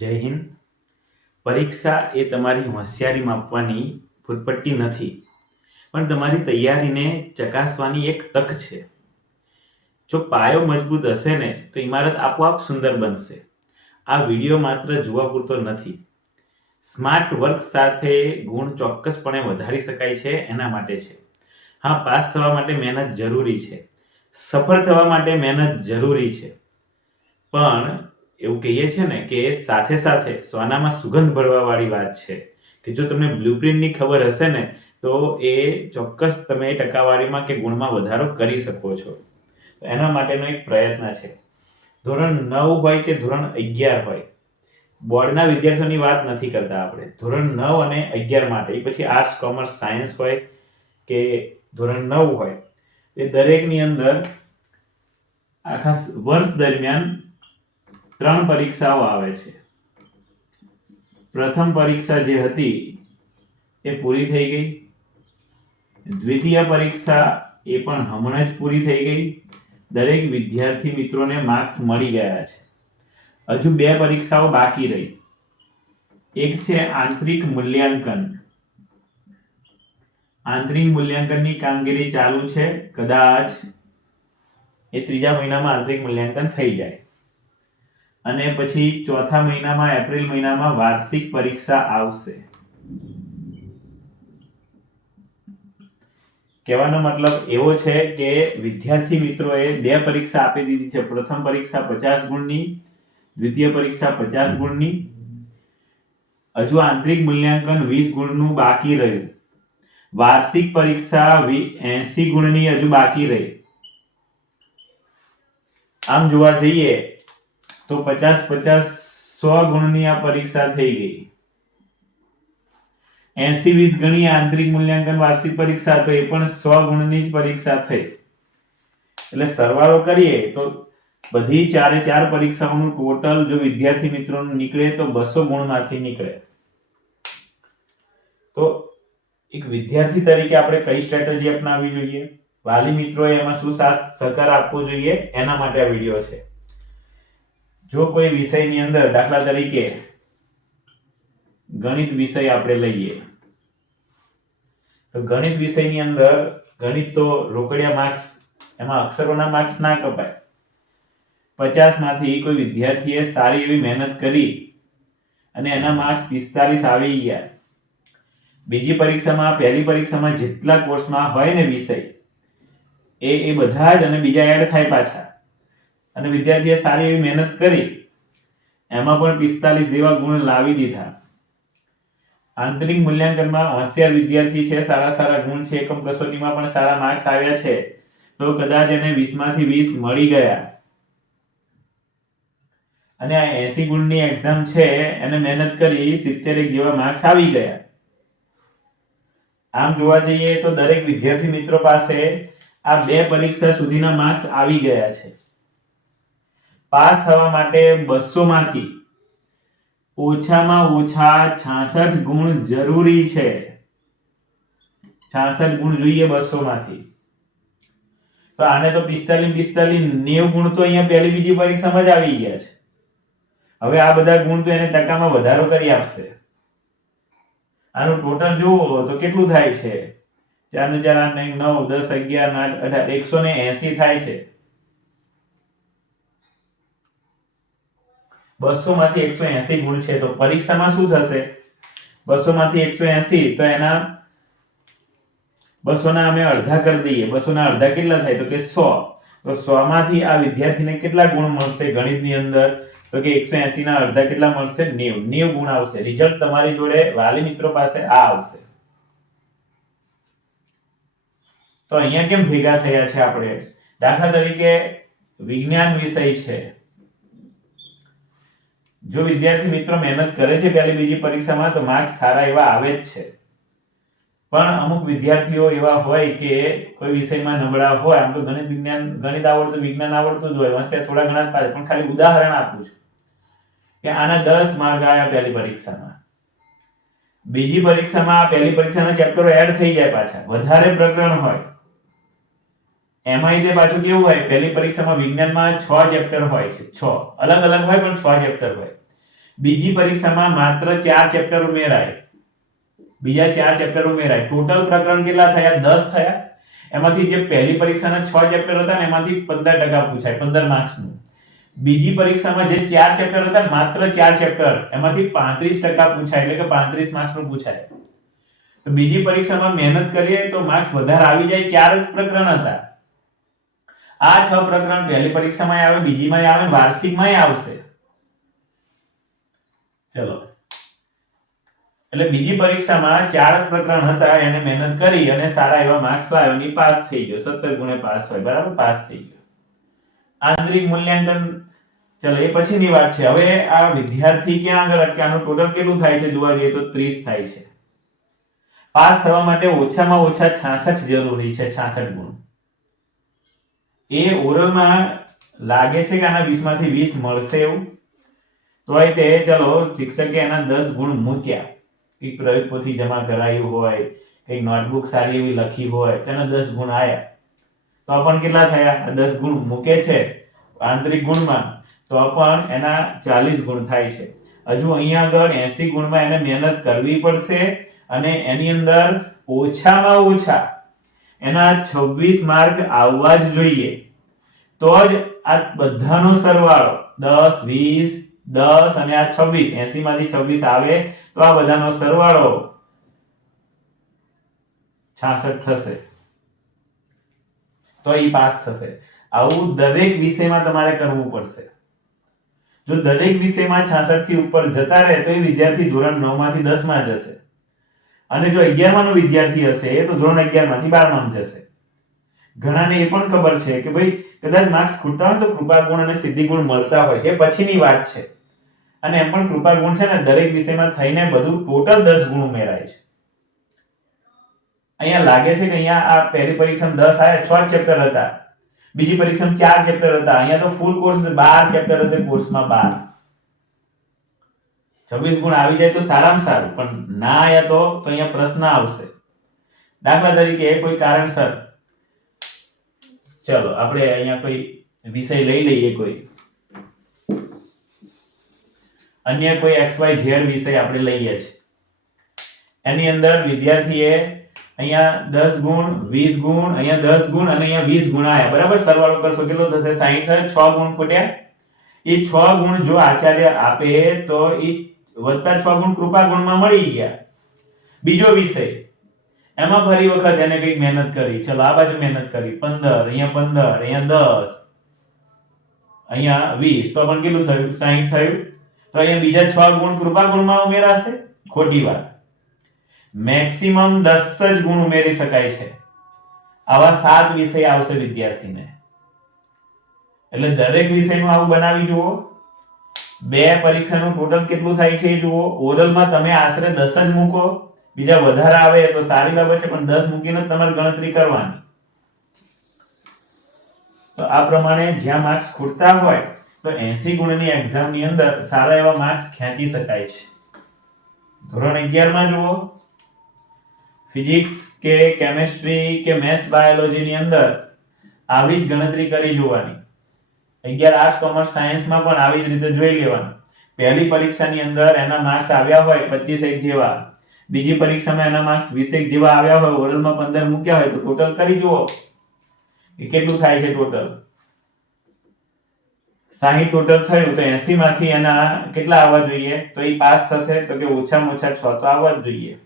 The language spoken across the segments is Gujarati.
જય હિન્દ. પરીક્ષા એ તમારી હોશિયારી માપવાની ફૂટપટ્ટી નથી, પણ તમારી તૈયારીને ચકાસવાની એક તક છે. જો પાયો મજબૂત હશે ને તો ઇમારત આપોઆપ સુંદર બનશે. આ વિડીયો માત્ર જોવા પૂરતો નથી. સ્માર્ટ વર્ક સાથે ગુણ ચોક્કસપણે વધારી શકાય છે, એના માટે છે. હા, પાસ થવા માટે મહેનત જરૂરી છે, સફળ થવા માટે મહેનત જરૂરી છે, પણ એવું કહીએ છે ને કે સાથે સાથે સોનામાં સુગંધ ભરવાવાળી વાત છે કે જો તમને બ્લુપ્રિન્ટની ખબર હશે ને તો એ ચોક્કસ તમે ટકાવારીમાં કે ગુણમાં વધારો કરી શકો છો. એના માટેનો એક પ્રયત્ન છે. ધોરણ 9 હોય કે ધોરણ 11 હોય, બોર્ડના વિદ્યાર્થીઓની વાત નથી કરતા આપણે. ધોરણ 9 અને 11 માટે, પછી આર્ટ્સ, કોમર્સ, સાયન્સ હોય કે ધોરણ 9 હોય, એ દરેકની અંદર આખા વર્ષ દરમિયાન 3 પરીક્ષાઓ આવે છે. પ્રથમ પરીક્ષા જે હતી એ પૂરી થઈ ગઈ. દ્વિતીય પરીક્ષા એ પણ હમણાં જ પૂરી થઈ ગઈ. દરેક વિદ્યાર્થી મિત્રોને માર્ક્સ મળી ગયા છે. હજુ 2 પરીક્ષાઓ બાકી રહી. એક છે આંતરિક મૂલ્યાંકન. આંતરિક મૂલ્યાંકનની કામગીરી ચાલુ છે. કદાચ એ 3જા મહિનામાં આંતરિક મૂલ્યાંકન થઈ જાય. અને પછી 4થા મહિનામાં, એપ્રિલ મહિનામાં વાર્ષિક પરીક્ષા આવશે. કહેવાનો મતલબ એવો છે કે વિદ્યાર્થી મિત્રોએ 2 પરીક્ષા આપી દીધી છે. પ્રથમ પરીક્ષા 50 ગુણની, દ્વિતીય પરીક્ષા 50 ગુણની. હજુ આંતરિક મૂલ્યાંકન 20 ગુણનું બાકી રહ્યું. વાર્ષિક પરીક્ષા 80 ગુણની હજુ બાકી રહી. આમ જોવા જઈએ તો 50-50 100 ગુણની આ પરીક્ષા થઈ ગઈ. 80-20 ગણી આંતરિક મૂલ્યાંકન વાર્ષિક પરીક્ષા, તો એ પણ 100 ગુણની જ પરીક્ષા થઈ. એટલે સરવાળો કરીએ તો બધી 4 પરીક્ષાઓનું ટોટલ જો વિદ્યાર્થી મિત્રોનું નીકળે તો 200 ગુણમાંથી નીકળે. તો એક વિદ્યાર્થી તરીકે આપણે કઈ સ્ટ્રેટેજી અપનાવવી જોઈએ, વાલી મિત્રોએ એમાં શું સાથ સહકાર આપવો જોઈએ, એના માટે આ વિડીયો છે. જો કોઈ વિષયની અંદર, દાખલા તરીકે ગણિત વિષય આપણે લઈએ તો ગણિત વિષયની અંદર ગણિત તો રોકડિયા માર્ક્સ, એમાં અક્ષરોના માર્ક્સ ના કપાય. 50 માંથી કોઈ વિદ્યાર્થીએ સારી એવી મહેનત કરી અને એના માર્ક્સ 45 આવી ગયા. બીજી પરીક્ષામાં, પહેલી પરીક્ષામાં જેટલા કોર્સમાં હોય ને વિષય એ બધા જ અને બીજા એડ થાય પાછા, અને વિદ્યાર્થીએ સારી એવી મહેનત કરી, એમાં પણ 45 જેવા ગુણ લાવી દીધા. આંતરિક મૂલ્યાંકનમાં હોશિયાર વિદ્યાર્થી છે, સારા ગુણ છે, એકમ કસોટીમાં પણ સારા માર્ક્સ આવ્યા છે, તો કદાચ એને 20 માંથી 20 મળી ગયા. અને આ 80 ગુણની એક્ઝામ છે, એને મહેનત કરી 70 જેવા માર્ક્સ આવી ગયા. આમ જોવા જઈએ તો દરેક વિદ્યાર્થી મિત્રો પાસે આ 2 પરીક્ષા સુધીના માર્ક્સ આવી ગયા છે. પાસ થવા માટે 200 માંથી ઓછામાં ઓછા 66 ગુણ જરૂરી છે. 66 ગુણ જોઈએ 200 માંથી. તો આને તો 45 90 ગુણ તો અહીંયા પહેલી બીજી પરીક્ષામાં જ આવી ગયા છે. હવે આ બધા ગુણ તો એને ટકામાં વધારો કરી આપશે. આનું ટોટલ જુઓ તો કેટલું થાય છે? 4 ને 4 8 9 10 11 8 18 180 થાય છે. 200 માંથી 180 ગુણ છે, તો પરીક્ષામાં શું થશે? 200 માંથી 180, તો એના 200 ના અમે અડધા કરી દઈએ. 200 ના અડધા કેટલા થાય? તો કે 100. તો 100 માંથી આ વિદ્યાર્થીને કેટલા ગુણ મળશે ગણિતની અંદર? તો કે 180 ના અડધા કેટલા મળશે? 90 ગુણ આવશે. રિઝલ્ટ તમારી જોડે વાલી મિત્રો પાસે આ આવશે. તો અહીંયા કેમ ભેગા થયા છે આપણે? દાખલા તરીકે વિજ્ઞાન વિષય છે. જો વિદ્યાર્થી મિત્રો મહેનત કરે છે પહેલી બીજી પરીક્ષામાં, તો માર્ક્સ સારા એવા આવે જ છે. પણ અમુક વિદ્યાર્થીઓ એવા હોય કે કોઈ વિષયમાં નબળા હોય. આમ તો ગણિત આવડતું, વિજ્ઞાન આવડતું જ હોય, હોશિયાર થોડા ઘણા જ પાછળ. પણ ખાલી ઉદાહરણ આપું છું કે આના 10 માર્ક આવ્યા પહેલી પરીક્ષામાં, બીજી પરીક્ષામાં પહેલી પરીક્ષાના ચેપ્ટરો એડ થઈ જાય પાછા, વધારે પ્રકરણ હોય. એમાં તે પાછું કેવું હોય, પહેલી પરીક્ષામાં વિજ્ઞાનમાં 6 ચેપ્ટર હોય છે. 6 અલગ અલગ હોય પણ 6 ચેપ્ટર હોય. બીજી પરીક્ષામાં માત્ર 4 ચેપ્ટર ઉમેરાય, બીજા 4 ચેપ્ટર ઉમેરાય. ટોટલ પ્રકરણ કેટલા થયા? 10 થયા. એમાંથી જે પહેલી પરીક્ષાના 6 ચેપ્ટર હતા ને એમાંથી 15% પૂછાય, 15 માર્ક્સનું. બીજી પરીક્ષામાં જે 4 ચેપ્ટર હતા, માત્ર 4 ચેપ્ટર, એમાંથી 35% પૂછાય, એટલે કે 35 માર્ક્સનું પૂછાય. તો બીજી પરીક્ષામાં મહેનત કરીએ તો માર્ક્સ વધારે આવી જાય. 4 જ પ્રકરણ હતા. આ 6 પ્રકરણ પહેલી પરીક્ષામાં આવે, બીજીમાં આવે, વાર્ષિકમાં આવશે. ચલો, એટલે બીજી પરીક્ષામાં 4 જ પ્રકરણ હતા, એને મહેનત કરી અને સારા એવા માર્ક્સ લાવ્યો અને પાસ થઈ ગયો. 17 ગુણે પાસ હોય, બરાબર, પાસ થઈ ગયો. આંતરિક મૂલ્યાંકન, ચલો એ પછીની વાત છે. હવે આ વિદ્યાર્થી ક્યાં આગળ અટકે? આનું ટોટલ કેટલું થાય છે જોવા જઈએ તો 30 થાય છે. પાસ થવા માટે ઓછામાં ઓછા 66 જરૂરી છે, 66 ગુણ. એ ઓરલમાં લાગે છે કે આના 20 માંથી 20 મળશે એવું. તોય તે ચલો શિક્ષકે એના 10 ગુણ મૂક્યા, કંઈક પ્રયોગ પોથી જમા કરાયું હોય, કંઈક નોટબુક સારી એવી લખી હોય, તેના 10 ગુણ આયા. તો પણ કેટલા થયા? 10 ગુણ મૂકે છે આંતરિક ગુણમાં, તો પણ એના 40 ગુણ થાય છે. હજુ અહીંયા આગળ 80 ગુણમાં એને મહેનત કરવી પડશે અને એની અંદર ઓછામાં ઓછા એના 26 માર્ક આવવા જ જોઈએ. તો જ આ બધાનો સરવાળો 10 20 10 અને આ 26, 80 માંથી 26 આવે તો આ બધાનો સરવાળો 66 થશે, તો એ પાસ થશે. આવું દરેક વિષયમાં તમારે કરવું પડશે. જો દરેક વિષયમાં 66 થી ઉપર જતા રહે તો એ વિદ્યાર્થી ધોરણ 9 માંથી 10 માં જશે, અને જો 11 માનો વિદ્યાર્થી હશે તો ધોરણ 11 માંથી 12 માં જશે. ઘણાને એ પણ ખબર છે કે ભાઈ કદાચ માર્ક્સ ખૂટતા હોય તો કૃપા ગુણ અને સિદ્ધિ ગુણ મળતા હોય છે, પછીની વાત છે. અને એમ પણ કૃપા ગુણ છે ને દરેક વિષયમાં થઈને બધું ટોટલ 10 ગુણ ઉમેરાય છે. અહીંયા લાગે છે કે અહીંયા આ પહેલી પરીક્ષામાં 10 આયા, 6 ચેપ્ટર હતા, બીજી પરીક્ષામાં 4 ચેપ્ટર હતા, અહીંયા તો ફૂલ કોર્સ 12 ચેપ્ટર હશે, કોર્સમાં 12. 26 ગુણ આવી જાય તો સારામાં સારું, પણ ના આયા તો અહીંયા પ્રશ્ન આવશે. દાખલા તરીકે કોઈ કારણસર, ચલો આપણે અહીંયા કોઈ વિષય લઈ લઈએ, કોઈ અન્ય કોઈ XYZ વિષય આપણે લઈએ છે. એની અંદર વિદ્યાર્થીએ અહીંયા 10 ગુણ, 20 ગુણ, અહીંયા 10 ગુણ અને અહીંયા 20 ગુણ આયા, બરાબર. સરવાળો કરશો કેટલો થશે? 60 થશે. 6 ગુણ ખૂટ્યા. એ 6 ગુણ જો આચાર્ય આપે તો એ વત્તા 6 ગુણ કૃપા ગુણમાં મળી ગયા. બીજો વિષય, એમાં ફરી વખત એને કંઈક મહેનત કરી. ચલો આ બાજુ મહેનત કરી, 15, અહીંયા 15, અહીંયા 10, અહીંયા 20, તો પણ કેટલું થયું? 60 થયું. તો અહીંયા બીજા 6 ગુણ કૃપા ગુણમાં ઉમેરાશે? ખોટી વાત. મેક્સિમમ 10 જ ગુણ ઉમેરી શકાય છે. આવા 7 વિષય આવશે વિદ્યાર્થીને. એટલે દરેક વિષયનું આવું બનાવી જુઓ. બે પરીક્ષાનું ટોટલ કેટલું થાય છે જુઓ. ઓરલમાં તમે આશરે 10 જ મૂકો, બીજા વધારે આવે તો સારી બાબત છે, પણ 10 મૂકીને તમારે ગણતરી કરવાની. તો આ પ્રમાણે જ્યાં માર્ક્સ ખૂટતા હોય તો 80 ગુણની એક્ઝામની અંદર સારા એવા માર્ક્સ ખેંચી શકાય છે. ધોરણ 11 માં જુઓ, ફિઝિક્સ કે કેમેસ્ટ્રી કે મેથ્સ બાયોલોજીની અંદર આવી જ ગણતરી કરી જોવાની. 11 આર્ટ્સ કોમર્સ સાયન્સમાં પણ આવી જ રીતે જોઈ લેવાનું. પહેલી પરીક્ષાની અંદર એના માર્ક્સ આવ્યા હોય 25 જેવા, બીજી પરીક્ષામાં એના માર્ક્સ 20 જેવા આવ્યા હોય, ઓરલમાં 15 મૂક્યા હોય, તો ટોટલ કરી જુઓ કે કેટલું થાય છે ટોટલ. 60 ટોટલ થયું તો 80 માંથી એના કેટલા આવવા જોઈએ? તો એ પાસ થશે. તો કે ઓછામાં ઓછા 6 તો આવવા જ જોઈએ,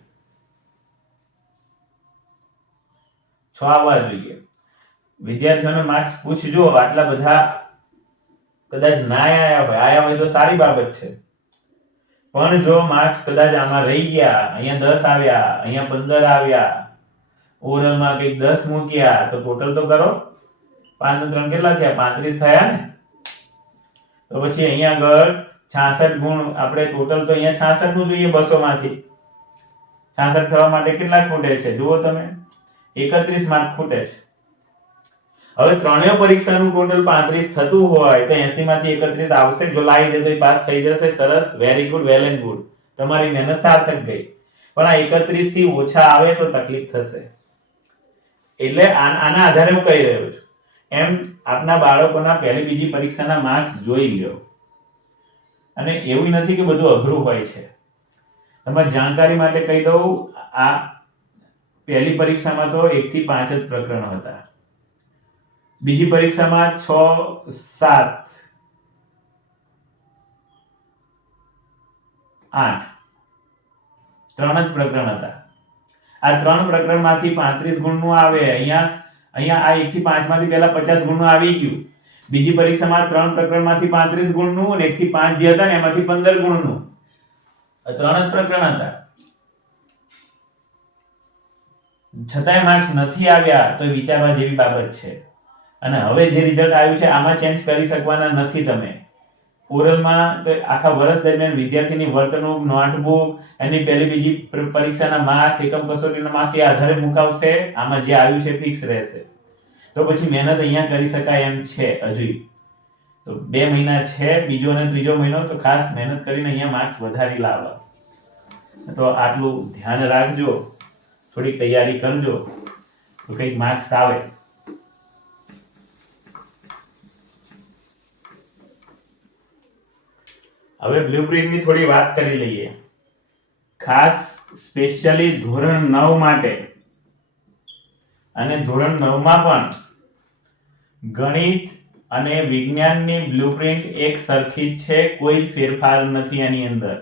6 આવવા જોઈએ. વિદ્યાર્થીઓને માર્ક્સ પૂછજો. આટલા બધા કદાચ ના આયા હોય તો સારી બાબત છે, પણ જો માર્ક્સ કદાચ આમાં રહી ગયા, અહીંયા 10 આવ્યા, અહીંયા 15 આવ્યા, ઓરલમાં કંઈક 10 મૂક્યા, તો ટોટલ તો કરો. 5 ને 3 કેટલા થયા? 35 થયા ને. તો પછી અહીંયા આગળ 66 ગુણ આપણે ટોટલ તો અહીંયા 66 નું જોઈએ 200 માંથી. 66 થવા માટે કેટલા ખૂટે છે જુઓ તમે? 31 માર્ક ખૂટે છે. હવે ત્રણેય પરીક્ષાનું ટોટલ 35 થતું હોય તો 80 માંથી 31 આવશે. જો લાવી દે તો એ પાસ થઈ જશે. સરસ, very good, well and good. તમારી મહેનત સાર્થક ગઈ. પણ આ 31 થી ઓછા આવે તો તકલીફ થશે. એટલે આના આધારે હું કહી રહ્યો છું. એમ આપના બાળકોના પહેલી બીજી પરીક્ષાના માર્ક્સ જોઈ લ્યો. અને એવું નથી કે બધું અઘરું હોય છે. તમારી જાણકારી માટે કહી દઉં, આ પહેલી પરીક્ષામાં તો 1 થી 5 જ પ્રકરણ હતા. બીજી પરીક્ષામાં 6, 7, 8 3 જ પ્રકરણ હતા. આ 3 પ્રકરણમાંથી 35 ગુણનું આવે. અહીંયા આ 1 થી 5 માંથી પહેલા 50 ગુણનું આવી ગયું. બીજી પરીક્ષામાં 3 પ્રકરણમાંથી 35 ગુણનું અને 1 થી 5 જે હતા ને એમાંથી 15 ગુણનું. આ 3 જ પ્રકરણ હતા. છતાંય માર્ક્સ નથી આવ્યા તો વિચારવા જેવી બાબત છે. અને હવે જે રિઝલ્ટ આવ્યું છે આમાં ચેન્જ કરી શકવાના નથી તમે. ઓરલમાં તો આખા વર્ષ દરમિયાન વિદ્યાર્થીની વર્તણૂક, નોટબુક, એની પહેલી બીજી પરીક્ષાના માર્ક્સ, એકમ કસોટીના માર્ક્સ એ આધારે મુકાવશે. આમાં જે આવ્યું છે ફિક્સ રહેશે. તો પછી મહેનત અહીંયા કરી શકાય એમ છે હજુ. તો 2 મહિના છે, બીજો અને ત્રીજો મહિનો, તો ખાસ મહેનત કરીને અહીંયા માર્ક્સ વધારી લાવવા. તો આટલું ધ્યાન રાખજો, થોડીક તૈયારી કરજો તો કંઈક માર્ક્સ આવે. હવે બ્લુપ્રિન્ટની થોડી વાત કરી લઈએ. ખાસ સ્પેશિયલી ધોરણ 9 માટે અને ધોરણ 9 માં પણ ગણિત અને વિજ્ઞાનની બ્લુપ્રિન્ટ એક સરખી જ છે, કોઈ ફેરફાર નથી આની અંદર.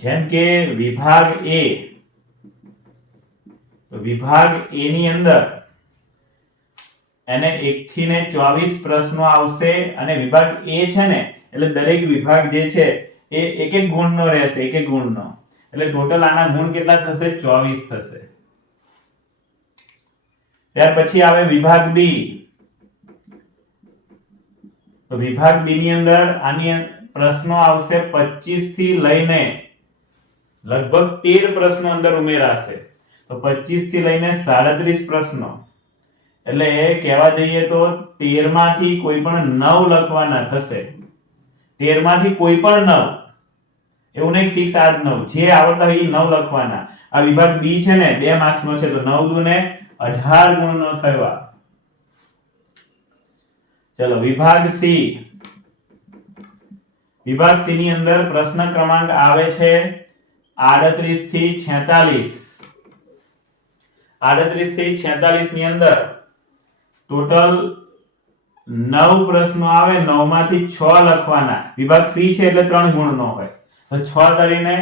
જેમ કે વિભાગ એ ની અંદર એને 1 થી 24 પ્રશ્નો આવશે અને વિભાગ એ છે ને એટલે દરેક વિભાગ જે છે એ એક ગુણનો રહેશે, એક ગુણનો. એટલે ટોટલ આના ગુણ કેટલા થશે? 24 થશે. ત્યાર પછી આવે વિભાગ બી. તો વિભાગ બી ની અંદર આની પ્રશ્નો આવશે 25 થી લઈને લગભગ 13 પ્રશ્નો અંદર ઉમેરાશે. તો 25 થી લઈને 37 પ્રશ્નો. એટલે કહેવા જઈએ તો 13 માંથી કોઈ પણ 9 લખવાના થશે. 13 માંથી કોઈ પણ 9, એવું નહીં ફિક્સ આ જ 9, જે આવડતા હોય એ 9 લખવાના. આ વિભાગ બી છે ને 2 માર્ક્સ નો છે, તો 9 દુને 18 ગુણનો થયો. ચલો વિભાગ સી. વિભાગ સી ની અંદર પ્રશ્ન ક્રમાંક આવે છે 38 થી 46. 38 થી 46 ની અંદર ટોટલ 9 પ્રશ્નો આવે. 9 માંથી 6 લખવાના. વિભાગ સી છે એટલે 3 ગુણનો હોય, તો 6 તરીને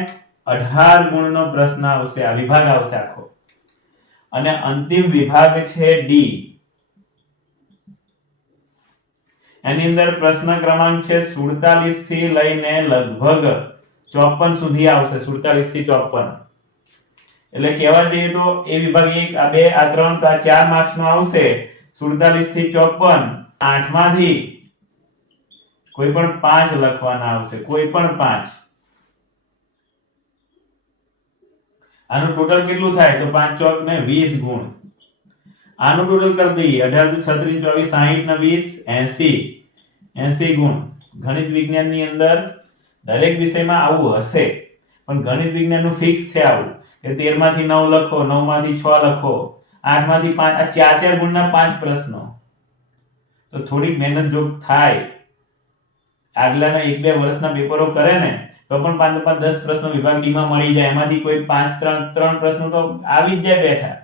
18 ગુણનો પ્રશ્ન આવશે. આ વિભાગ આવશે આખો. અને અંતિમ વિભાગ છે ડી. એની અંદર પ્રશ્ન ક્રમાંક છે 47 થી લઈને લગભગ 54 સુધી આવશે. 47 થી 54. એટલે કહેવા જઈએ તો એ વિભાગ 1, આ 2, આ 3, તો આ 4 માર્ક્સ નો આવશે. 47 થી 54. 8 માંથી કોઈ પણ 5 લખવાના આવશે, કોઈ પણ 5. આનું ટોટલ કેટલું થાય? તો 5 ચોક ને 20 ગુણ. આનું ટોટલ કરી દઈએ 18 36 24 60 ને 20 80 ગુણ. ગણિત વિજ્ઞાનની અંદર દરેક વિષયમાં આવું હશે, પણ ગણિત વિજ્ઞાનનું ફિક્સ છે આવું કે 13 માંથી 9 લખો, 9 માંથી 6 લખો, 8 માંથી 5. આ 4 ગુણના 5 પ્રશ્નો. તો થોડીક મહેનત જો થાય, આગલાના 1-2 વર્ષના પેપરો કરે ને તો પણ 5-10 પ્રશ્નો વિભાગ ડી માં મળી જાય. એમાંથી કોઈ 3 પ્રશ્નો તો આવી જ જાય બેઠા.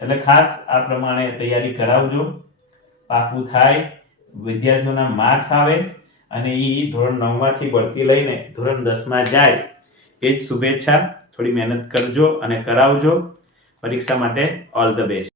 એટલે ખાસ આ પ્રમાણે તૈયારી કરાવજો, પાકું થાય, વિદ્યાર્થીઓના માર્ક્સ આવે અને એ ધોરણ 9 માંથી ભરતી લઈને ધોરણ 10 માં જાય. એ જ શુભેચ્છા. થોડી મહેનત કરજો અને કરાવજો. પરીક્ષા માટે ઓલ ધ બેસ્ટ.